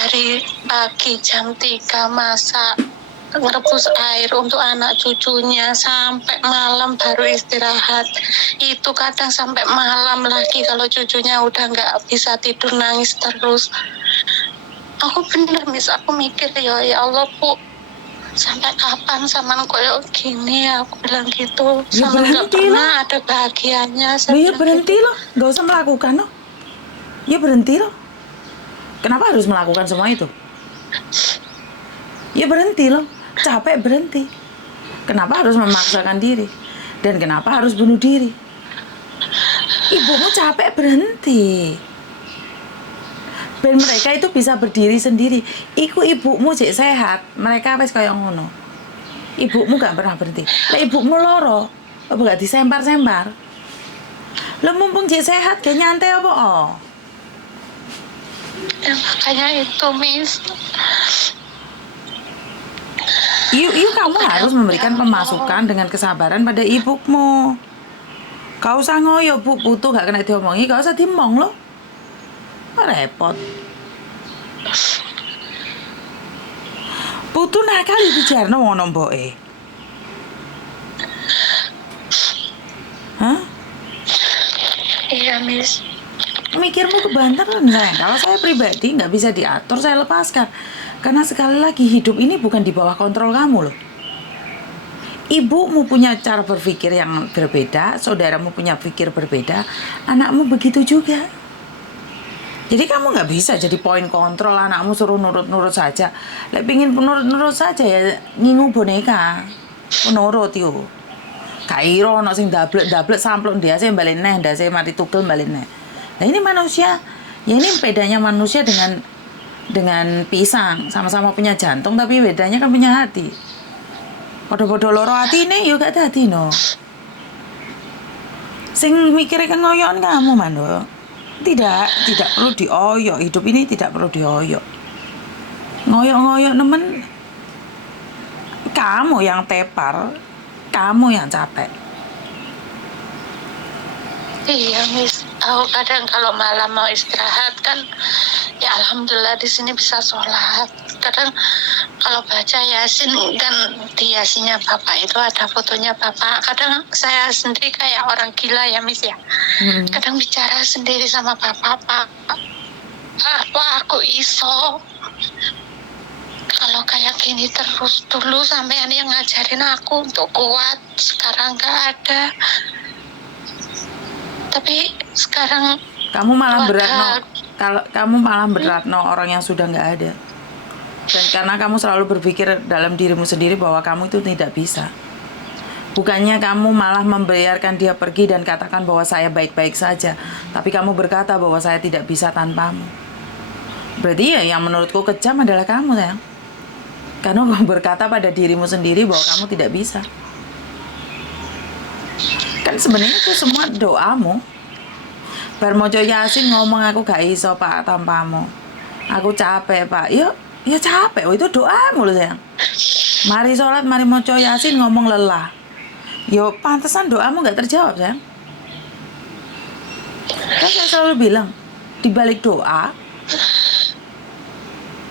dari pagi jam 3 masak, ngerebus air untuk anak cucunya sampai malam baru istirahat. Itu kadang sampai malam lagi kalau cucunya udah nggak bisa tidur nangis terus. Aku bener aku mikir ya Allah Bu, sampai kapan saman koyo gini, aku bilang gitu. Ya Saman nggak berhenti pernah loh. ada bahagianya. Loh ya berhenti loh, nggak usah melakukan loh. Ya berhenti loh. Kenapa harus melakukan semua itu? Ya berhenti loh, capek berhenti. Kenapa harus memaksakan diri? Dan kenapa harus bunuh diri? Ibumu capek berhenti. Ben mereka itu bisa berdiri sendiri. Iku ibumu cek sehat, mereka wes kayak ngono. Ibumu gak pernah berhenti. Lah ibumu loro, apa gak disempar-sempar? Lo mumpung cek sehat, kayak nyantai apa? Oh. Ya makanya itu Miss. Yuk kamu harus memberikan pemasukan dengan kesabaran pada ibumu. Kau usah ngoyo Bu, butuh gak kena diomongi, gak usah dimong lo. Repot. Putu nakal dijarno ngono mboke. Hah? Iya Miss. Mikirmu kebanteran sayang. Kalau saya pribadi nggak bisa diatur, saya lepaskan. Karena sekali lagi hidup ini bukan di bawah kontrol kamu loh. Ibumu punya cara berpikir yang berbeda, saudaramu punya pikir berbeda, anakmu begitu juga. Jadi kamu nggak bisa jadi poin kontrol anakmu suruh nurut-nurut saja. Lek pingin nurut-nurut saja ya ngingu boneka. Menurut yo. Kairo ono sing dablek samplok ndase balen neh, ndase mati tugel balen neh. Nah ini manusia, ya ini bedanya manusia dengan pisang, sama-sama punya jantung tapi bedanya kan punya hati. Podo-podo loro hatine yo gak dadi no. Sing mikire kan ngoyon kamu Mando. Tidak perlu dioyok, hidup ini tidak perlu dioyok. Ngoyok-ngoyok nemen kamu yang tepar, kamu yang capek. Iya Miss, aku kadang kalau malam mau istirahat kan, ya alhamdulillah di sini bisa sholat. Kadang kalau baca Yasin kan di Yasinnya Bapak itu ada fotonya Bapak. Kadang saya sendiri kayak orang gila ya Miss ya. Kadang bicara sendiri sama Bapak, Pak, apa aku iso kalau kayak gini terus. Dulu sampean yang ngajarin aku untuk kuat, sekarang nggak ada. Tapi sekarang kamu malah berat kalau kamu malah berat orang yang sudah nggak ada. Dan karena kamu selalu berpikir dalam dirimu sendiri bahwa kamu itu tidak bisa. Bukannya kamu malah membiarkan dia pergi dan katakan bahwa saya baik-baik saja, tapi kamu berkata bahwa saya tidak bisa tanpamu. Berarti ya yang menurutku kejam adalah kamu sayang. Karena kamu berkata pada dirimu sendiri bahwa kamu tidak bisa. Kan sebenarnya itu semua doamu. Bar moco Yasin ngomong aku gak iso Pak tanpamu. Aku capek Pak. Ya capek. Oh, itu doamu loh sayang. Mari sholat, mari moco Yasin ngomong lelah. Yo pantesan doamu gak terjawab sayang. Kan saya selalu bilang di balik doa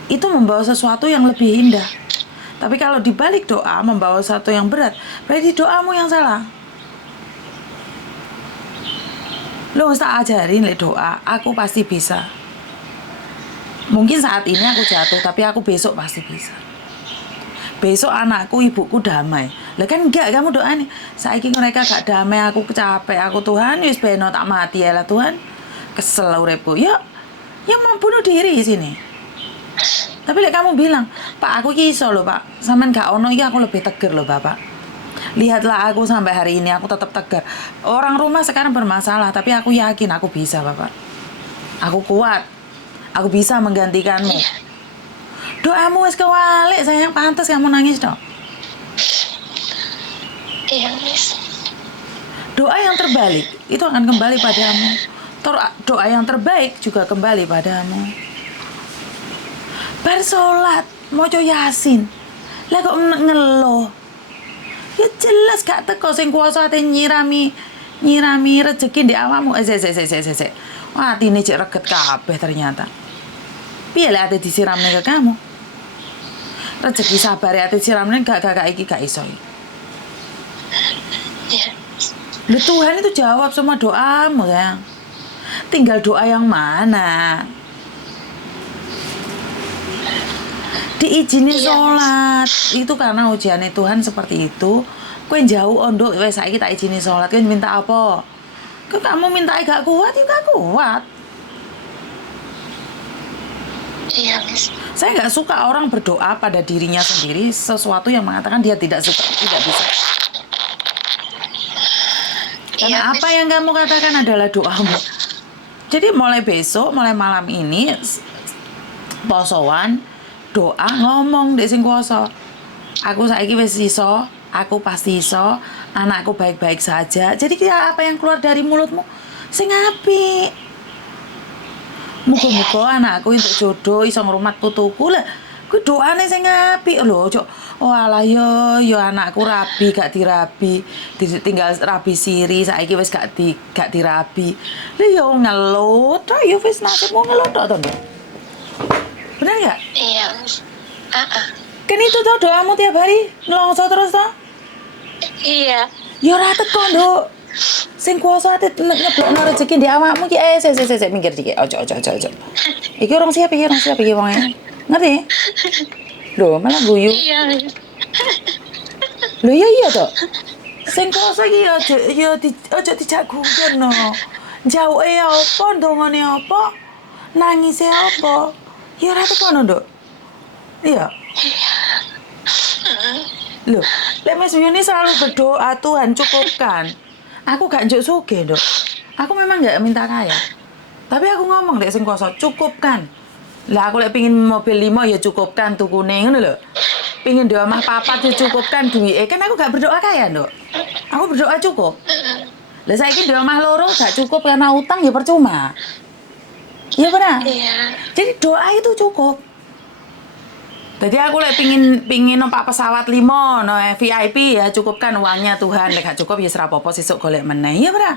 itu membawa sesuatu yang lebih indah. Tapi kalau di balik doa membawa sesuatu yang berat, berarti doamu yang salah. Lo tak ajarin le doa, aku pasti bisa. Mungkin saat ini aku jatuh, tapi aku besok pasti bisa. Besok anakku, ibuku damai. Lah kan enggak, kamu doa nih. Saiki mereka gak damai, aku capek, aku Tuhan wis beno tak mati ya lah Tuhan. Kesel uripku. Ya mau bunuh diri di sini. Tapi lek kamu bilang, Pak aku iso loh Pak. Sampean gak ono iki aku lebih tegar loh Bapak. Lihatlah aku sampai hari ini aku tetap tegar. Orang rumah sekarang bermasalah, tapi aku yakin aku bisa Bapak. Aku kuat. Aku bisa menggantikanmu. Doamu wis kewalik sayang, pantas kamu nangis dong. Iya Miss. Doa yang terbalik itu akan kembali padamu. Doa yang terbaik juga kembali padamu. Bar sholat, moco Yasin. Lah kok ngeluh. Ya jelas gak teko sing kuasa ate nyirami rezeki di awakmu. Wah, atine cek reget kabeh ternyata. Piye lek ate disiramne ke kamu? Rezeki sabar ate disiramne gak iki gak iso. Ya. Loh, Tuhan itu jawab semua doamu, sayang. Tinggal doa yang mana? Diizini Iya, sholat. Itu karena ujiannya Tuhan seperti itu. Kowe jauh ondo, wes saiki tak izini sholat. Kowe minta apa? Kok kamu minta gak kuat, ya gak kuat. Iya, Miss. Saya nggak suka orang berdoa pada dirinya sendiri sesuatu yang mengatakan dia tidak suka, tidak bisa. Karena Iya, apa Miss. yang kamu katakan adalah doamu. Jadi mulai besok, mulai malam ini, posoan, doa ngomong dek sing kuasa. Aku saiki wis iso, aku pasti iso, anakku baik-baik saja. Jadi kira apa yang keluar dari mulutmu sing apik. Muga-muga anakku entuk jodoh iso ngrumat putuku lah. Kuwi doane sing apik lho, Cuk. Oh alah yo anakku rabi gak dirabi. Tinggal rabi siri saiki wis gak dirabi. Lah yo ngelut, tok yo wis nasibmu ngelut tok to, Nduk. Bener gak? Iya, Miss. Kan itu tuh doamu tiap hari ngelongso terus toh? Iya. Ya ora teko, Nduk. Sing kuasa ate ngeblokno rezeki di awakmu ki sik minggir dikit. Ojo. Iki orang siap iki wonge. Ngerti? Lho, malah guyu. Iya, Miss. Lho iya toh. Sing kuasa iki ojo dijak guyon no. Jauhe apa, ndongone apa? Nangise apa? Ya ora teko no, Nduk. Iya. Loh, lek Mas Yuni selalu berdoa Tuhan cukupkan. Aku gak njuk sugih, Nduk. Aku memang gak minta kaya. Tapi aku ngomong dek sing kuasa cukupkan. Lah aku lek pengin mobil 5 ya cukupkan tukune ngono lho. Pengin di omah papat ya cukupkan duwike. Kan aku gak berdoa kaya, Nduk. Aku berdoa cukup. Lah saiki di omah loro gak cukup karena utang ya percuma. Iya benar? Iya. Jadi doa itu cukup. Jadi aku lek pingin numpak pesawat 5 no VIP ya cukupkan uangnya Tuhan. Lek gak cukup ya ora apa-apa sesuk golek meneh. Iya bener.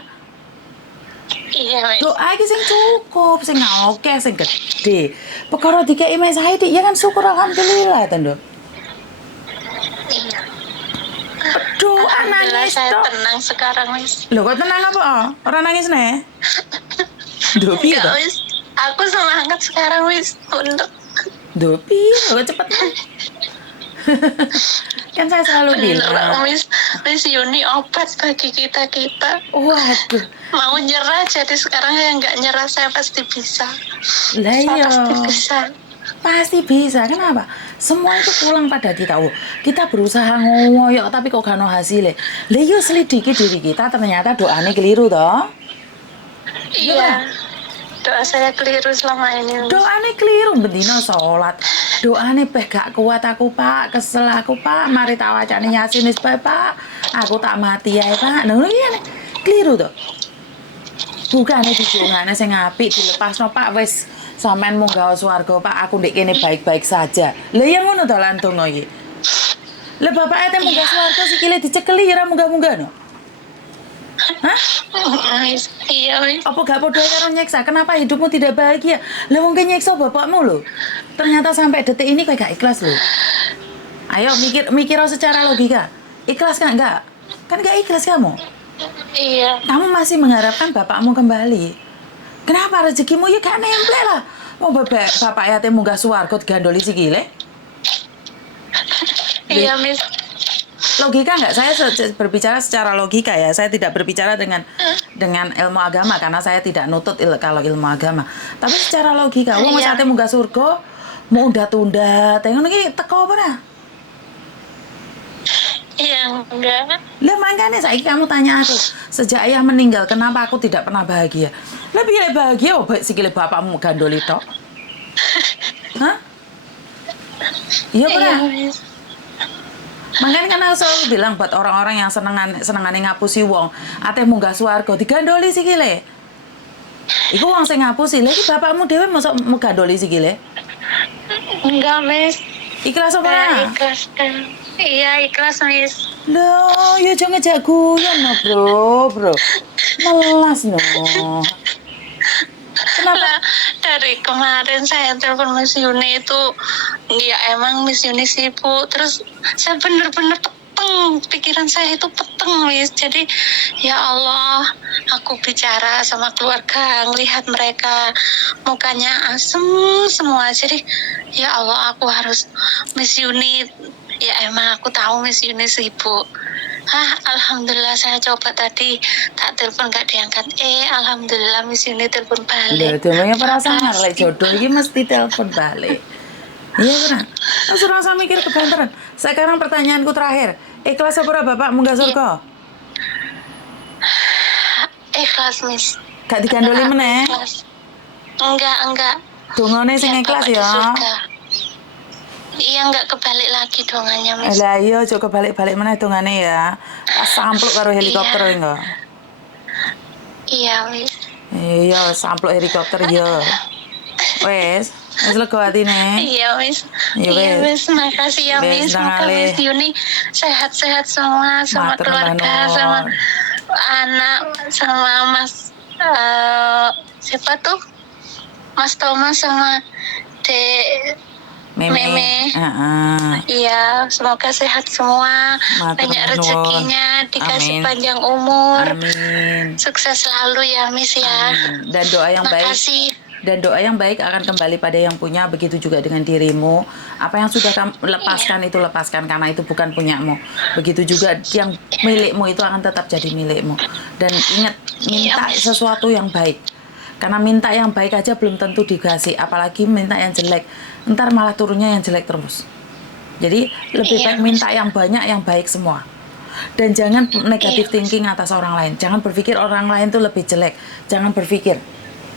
Iya, Miss. Doa iki sing cukup, sing akeh, sing gede. Perkara dikeki mek Saidi ya kan syukur alhamdulillah to, Nduk. Iya. Doa Alhamdulillah nangis saya tok. tenang sekarang, Miss. Lho kok tenang apa? Ora nangis neh. Nduk piye to? Enggak, Miss. Aku semangat sekarang, Miss, untuk Nduk piye kok cepet neh. Kan saya selalu bener, bilang. Miss Yuni obat bagi kita. Waduh. Mau nyerah, jadi sekarang saya nggak nyerah, saya pasti bisa. Lah Saya iya. pasti bisa. Pasti bisa. Kenapa? Semua itu pulang pada kita. Oh, kita berusaha ngoyok tapi kok gak ono hasilnya. Lah iya selidiki diri kita ternyata doanya keliru toh. Iya. Doa saya keliru selama ini, Miss. Doanya keliru bendina sholat. Doanya peh gak kuat aku, Pak. Kesel aku, Pak. Mari tak wacane Yasin wis bae, Pak. Aku tak mati ae, Pak. Nah, iya nih. Keliru toh. Bukane didongane sing apik dilepasno, Pak. Wis sampean munggah swarga, Pak. Aku ndek kene baik-baik saja. Lah ya ngono to lan donga iki. Lah bapak ete munggah swarga sikile dicekeli ya ora munggah-munggah no. Hah? Miss. Iya, Miss. Apa gak podo karo nyeksa? Kenapa hidupmu tidak bahagia? Lah wong nyeksa bapakmu lho. Ternyata sampai detik ini kowe gak ikhlas lho. Ayo mikir secara logika. Ikhlas kan enggak? Kan gak ikhlas kamu. Iya. Kamu masih mengharapkan bapakmu kembali. Kenapa rezekimu ya gak nemple lah. Mau bapak yatim munggah swarga digandoli sikile. Iya, Miss. Logika nggak? Saya berbicara secara logika ya. Saya tidak berbicara dengan ilmu agama karena saya tidak nutut kalau ilmu agama. Tapi secara logika, wong Iya. sate munggah surga mau tunda, tengok iki teko apa dah? Iya, enggak. Lah makanya saiki kamu tanya aku, sejak ayah meninggal kenapa aku tidak pernah bahagia? Lah piye bahagia oh sikile bapakmu gandoli tok? Hah? Iya Iya, bener. Miss. Makanya kan aku selalu bilang buat orang-orang yang senengane ngapusi wong, ate munggah swarga digandoli sikile. Iku wong sing ngapusi, lha iki bapakmu dhewe mosok gandoli sikile. Enggak, Miss. Ikhlas apa Saya ora? ikhlas kan. Iya, ikhlas, Miss. Loh, ya aja ngejak guyon no, bro. Melas no. Kenapa? Lah, Dari kemarin saya telepon Miss Yuni itu, ya emang Miss Yuni sibuk. Terus saya bener-bener peteng, pikiran saya itu peteng, Miss. Jadi ya Allah, aku bicara sama keluarga, ngelihat mereka mukanya asem semua. Jadi ya Allah, aku harus Miss Yuni. Ya emang aku tahu Miss Yuni sibuk. Alhamdulillah saya coba tadi tak telepon gak diangkat. Alhamdulillah Miss Yuni telepon Lha balik. demenge perasaan Makasih. lek jodoh iki mesti telepon balik. Iya benar. Wis ora usah mikir kebanteran. Sekarang pertanyaanku terakhir. Ikhlas apa ora Bapak munggah surga? Ikhlas Miss. Gak digandoli meneh. Ikhlas. Enggak. Dongane sing Biar ikhlas Bapak di ya. surga. Iya enggak kebalik lagi donganya Miss. Lah iya aja kebalik-balik meneh dongane ya. Pas sampluk karo helikopter Iya. enggak. Iya Miss. Iya, sampluk helikopter ya. Wes lega atine. Iya Miss. Iya, Iya wes. Miss. Makasih ya Wes, Miss. Semoga nangale. Miss Yuni sehat-sehat semua, sama Matur keluarga, nuwun. sama anak, sama Mas siapa tuh? Mas Thomas sama Dek Meme. Meme. Heeh. Iya, semoga sehat semua, Matur banyak nuwun. rezekinya, dikasih Amin. panjang umur, Amin. sukses selalu ya Miss ya. Amin. Dan doa yang baik. Makasih. Dan doa yang baik akan kembali pada yang punya, begitu juga dengan dirimu. Apa yang sudah kamu lepaskan itu lepaskan, karena itu bukan punyamu. Begitu juga yang milikmu itu akan tetap jadi milikmu. Dan ingat, minta Iya, Miss. sesuatu yang baik. Karena minta yang baik aja belum tentu dikasih, apalagi minta yang jelek. Ntar malah turunnya yang jelek terus. Jadi lebih Iya, baik minta yang banyak, yang baik semua. Dan jangan negatif Iya, thinking atas orang lain. Jangan berpikir orang lain tuh lebih jelek. Jangan berpikir.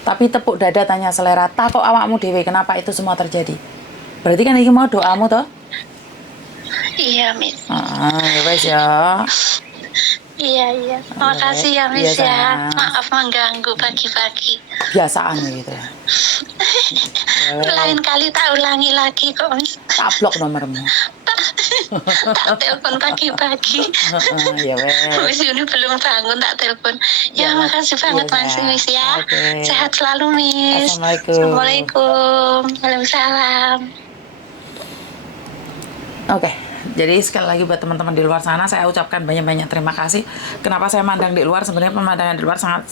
Tapi tepuk dada, tanya selera, takut awakmu dewe kenapa itu semua terjadi. Berarti kan ini mau doamu toh? Iya Miss. Ya wes ya. Iya. Makasih ya Miss Iya, ya. sayang. Maaf mengganggu pagi-pagi. Biasaan gitu. Lain kali tak ulangi lagi kok Miss. Tablok nomormu. Tak telepon pagi-pagi. Ya wes. Miss Yuni belum bangun, tak telepon. Ya, Ya, makasih banget iya, Mas sayang. Miss ya. Oke. Sehat selalu Miss. Assalamualaikum. Assalamualaikum. Waalaikumsalam. Oke, jadi sekali lagi buat teman-teman di luar sana, saya ucapkan banyak-banyak terima kasih. Kenapa saya mandang di luar? Sebenarnya pemandangan di luar sangat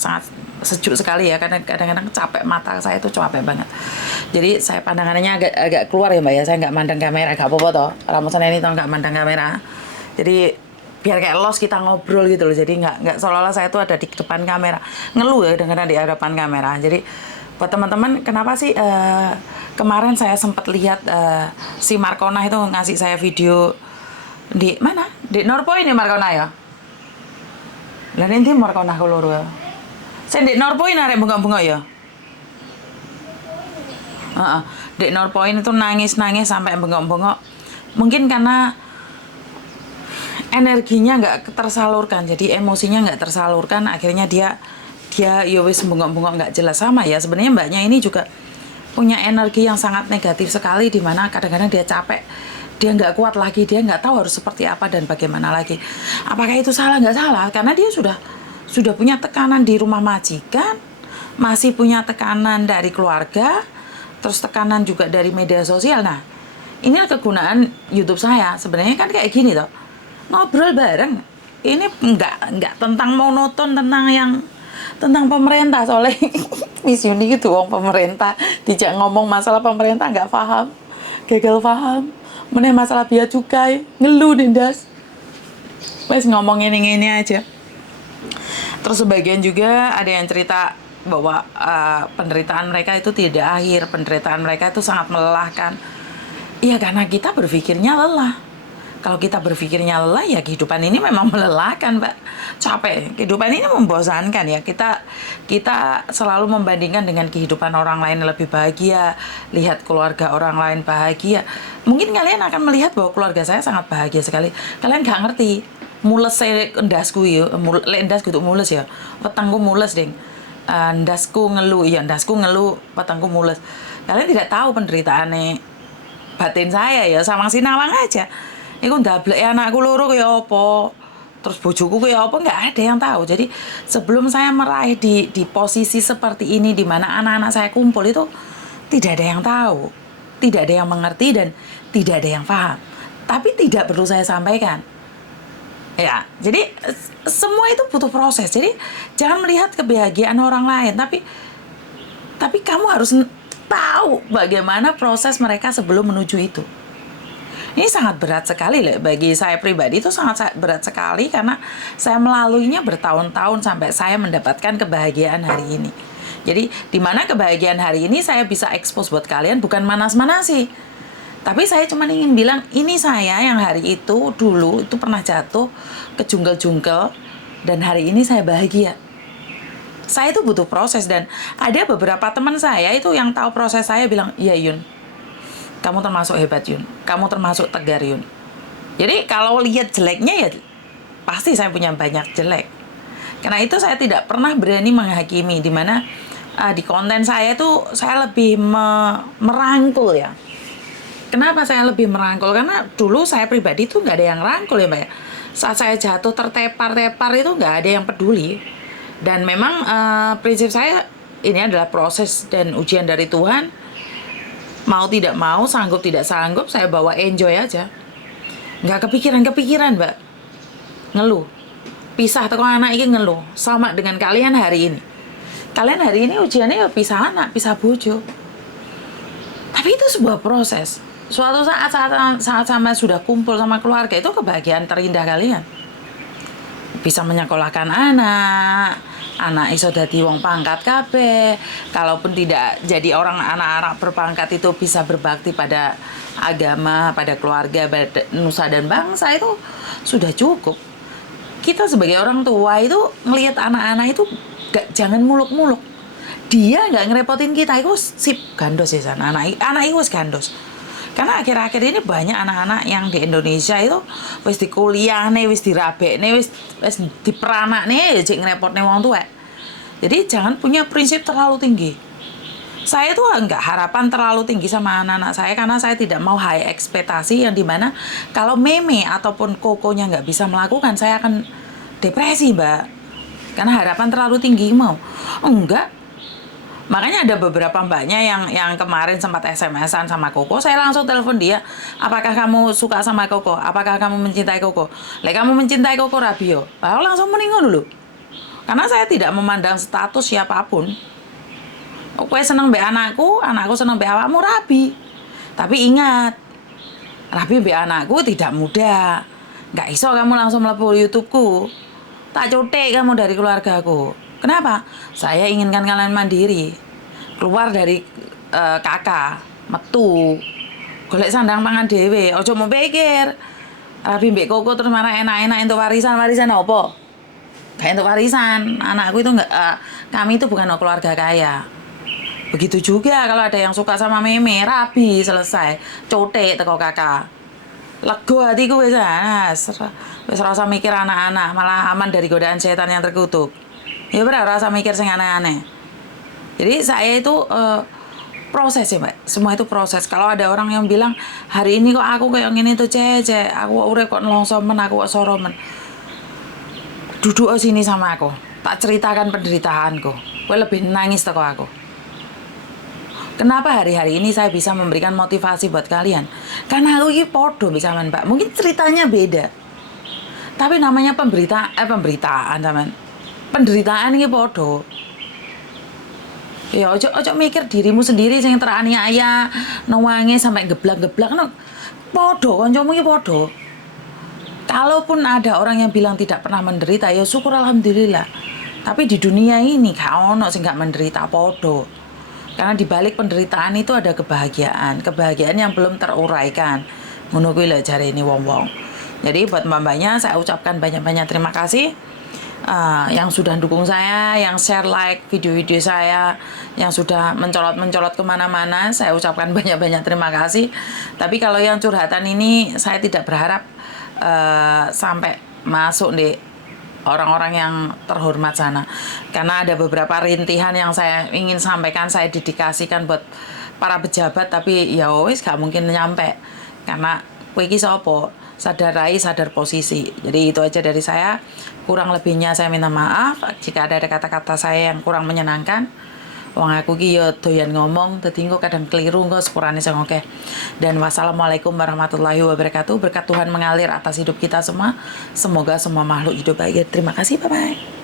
sejuk sekali ya, karena kadang-kadang capek, mata saya itu capek banget. Jadi saya pandangannya agak keluar ya Mbak ya, saya nggak mandang kamera, nggak apa-apa toh. Ramusan ini toh nggak mandang kamera. Jadi biar kayak los kita ngobrol gitu loh. Jadi nggak seolah-olah saya tuh ada di depan kamera, ngeluh ya kadang-kadang di hadapan kamera. Jadi buat teman-teman, kenapa sih kemarin saya sempat lihat si Markona itu ngasih saya video di mana? Di Norpo ini Markona ya? Lah nanti Markona keluar ya. Saya di Norpo ini arek bunga-bunga ya. Di Norpo ini tuh nangis-nangis sampai bengok-bengok. Mungkin karena energinya nggak tersalurkan, jadi emosinya nggak tersalurkan, akhirnya dia ya wis bengok-bengok nggak jelas. Sama ya sebenarnya mbaknya ini juga punya energi yang sangat negatif sekali, di mana kadang-kadang dia capek, dia nggak kuat lagi, dia nggak tahu harus seperti apa dan bagaimana lagi. Apakah itu salah? Nggak salah, karena dia sudah punya tekanan di rumah majikan, masih punya tekanan dari keluarga, terus tekanan juga dari media sosial. Nah, ini kegunaan YouTube saya sebenarnya kan kayak gini toh, ngobrol bareng. Ini nggak tentang monoton, tentang pemerintah, soalnya Miss Yuni itu wong pemerintah, dijak ngomong masalah pemerintah nggak paham, gagal paham, meneh masalah biaya cukai, ngeluh nindas, wes ngomong ini aja. Terus sebagian juga ada yang cerita bahwa penderitaan mereka itu tidak akhir, penderitaan mereka itu sangat melelahkan. Iya, karena kita berpikirnya lelah. Kalau kita berpikirnya lelah, ya kehidupan ini memang melelahkan, Mbak. Capek. Kehidupan ini membosankan ya. Kita selalu membandingkan dengan kehidupan orang lain yang lebih bahagia, lihat keluarga orang lain bahagia. Mungkin kalian akan melihat bahwa keluarga saya sangat bahagia sekali. Kalian nggak ngerti. Mules saya endasku ya, endasku itu mules ya. Petangku mules, ding. Endasku ngeluh, petangku mules. Kalian tidak tahu penderitaannya batin saya ya, sama sinawang aja. Iku ndablek anakku loro kaya apa? terus bojoku kayak apa, nggak ada yang tahu. Jadi sebelum saya meraih di posisi seperti ini di mana anak-anak saya kumpul itu tidak ada yang tahu, tidak ada yang mengerti dan tidak ada yang paham. Tapi tidak perlu saya sampaikan. Ya, jadi semua itu butuh proses. Jadi jangan melihat kebahagiaan orang lain, tapi kamu harus tahu bagaimana proses mereka sebelum menuju itu. Ini sangat berat sekali bagi saya pribadi, itu sangat berat sekali karena saya melaluinya bertahun-tahun sampai saya mendapatkan kebahagiaan hari ini. Jadi di mana kebahagiaan hari ini saya bisa expose buat kalian, bukan manas-manasi. Tapi saya cuma ingin bilang, ini saya yang hari itu dulu itu pernah jatuh ke jungkel-jungkel dan hari ini saya bahagia. Saya itu butuh proses dan ada beberapa teman saya itu yang tahu proses saya bilang, "Iya Yun, kamu termasuk hebat Yun, kamu termasuk tegar Yun." Jadi kalau lihat jeleknya ya pasti saya punya banyak jelek. Karena itu saya tidak pernah berani menghakimi, di mana di konten saya tuh saya lebih merangkul ya. Kenapa saya lebih merangkul? Karena dulu saya pribadi tuh nggak ada yang rangkul ya Mbak ya. Saat saya jatuh tertepar-tepar itu nggak ada yang peduli. Dan memang prinsip saya ini adalah proses dan ujian dari Tuhan. Mau tidak mau, sanggup tidak sanggup, saya bawa enjoy aja. Nggak kepikiran Mbak. Ngeluh. Pisah teko anak ini ngeluh. Sama dengan kalian hari ini. Kalian hari ini ujiannya ya pisah anak, pisah bojo. Tapi itu sebuah proses. Suatu saat sama sudah kumpul sama keluarga, itu kebahagiaan terindah kalian. Bisa menyekolahkan anak iso dadi wong pangkat kabeh. Kalaupun tidak jadi orang, anak-anak berpangkat itu bisa berbakti pada agama, pada keluarga, pada nusa dan bangsa, itu sudah cukup. Kita sebagai orang tua itu ngelihat anak-anak itu jangan muluk-muluk. Dia nggak ngerepotin kita, itu sip gandos ya sana. Anak itu wis gandos. Karena akhir-akhir ini banyak anak-anak yang di Indonesia itu wis di kuliah nih, wis dirabek nih, wis diperanak nih, jek ngerepotne wong tua. Jadi jangan punya prinsip terlalu tinggi. Saya tuh nggak harapan terlalu tinggi sama anak-anak saya karena saya tidak mau high ekspektasi yang dimana kalau meme ataupun kokonya nggak bisa melakukan, saya akan depresi Mbak. Karena harapan terlalu tinggi mau. Enggak. Makanya ada beberapa mbaknya yang kemarin sempat SMS-an sama Koko, saya langsung telepon dia, apakah kamu suka sama Koko? Apakah kamu mencintai Koko? Lek kamu mencintai Koko Rabio, aku langsung meninggal dulu. Karena saya tidak memandang status siapapun. Kowe seneng mbek anakku seneng mbek awakmu rabi. Tapi ingat, rabi mbek anakku tidak mudah. Nggak iso kamu langsung mlebu YouTubeku. Tak cutek kamu dari keluargaku. Kenapa? Saya inginkan kalian mandiri. Keluar dari kakak, metu. Golek sandang pangan dhewe, aja mau pikir. Rabi mbek Koko terus mana enak-enak entuk warisan apa? Kayak entuk warisan. Anakku itu enggak kami itu bukan keluarga kaya. Begitu juga kalau ada yang suka sama meme, rabi selesai. Cotek teko kakak. Lego hatiku wis ora usah mikir anak-anak, malah aman dari godaan setan yang terkutuk. Ya benar, rasa mikir sing aneh-aneh. Jadi saya itu proses ya Mbak, semua itu proses. Kalau ada orang yang bilang hari ini kok aku kayak gini tuh cece, aku urip kok nelongsomen, aku kok soromen, duduk sini sama aku, tak ceritakan penderitaanku, kowe lebih nangis teko aku. Kenapa hari-hari ini saya bisa memberikan motivasi buat kalian? Karena aku ini podo bisa Mbak, mungkin ceritanya beda, tapi namanya pemberitaan teman. Penderitaan ini podo. Ya ojo mikir dirimu sendiri yang teraniaya, nuwange sampai geblak-geblak no. Podo, kancamu iki podo. Kalaupun ada orang yang bilang tidak pernah menderita, ya syukur alhamdulillah. Tapi di dunia ini gak ono sing gak menderita podo. Karena di balik penderitaan itu ada kebahagiaan yang belum teruraikan. Ngono kuwi lho jare ini wong-wong. Jadi buat mbak-mbaknya saya ucapkan banyak-banyak terima kasih. Yang sudah dukung saya, yang share like video-video saya, yang sudah mencolot kemana-mana, saya ucapkan banyak-banyak terima kasih. Tapi kalau yang curhatan ini saya tidak berharap sampai masuk di orang-orang yang terhormat sana, karena ada beberapa rintihan yang saya ingin sampaikan, saya dedikasikan buat para pejabat, tapi ya wis gak mungkin nyampe karena kowe iki sapa. sadar rai, sadar posisi. Jadi itu aja dari saya. Kurang lebihnya saya minta maaf jika ada kata-kata saya yang kurang menyenangkan. Wong aku ki yo doyan ngomong, dadi engko kadang keliru engko sepurane sing oke. Dan wassalamualaikum warahmatullahi wabarakatuh. Berkat Tuhan mengalir atas hidup kita semua. Semoga semua makhluk hidup bahagia. Terima kasih, bye-bye.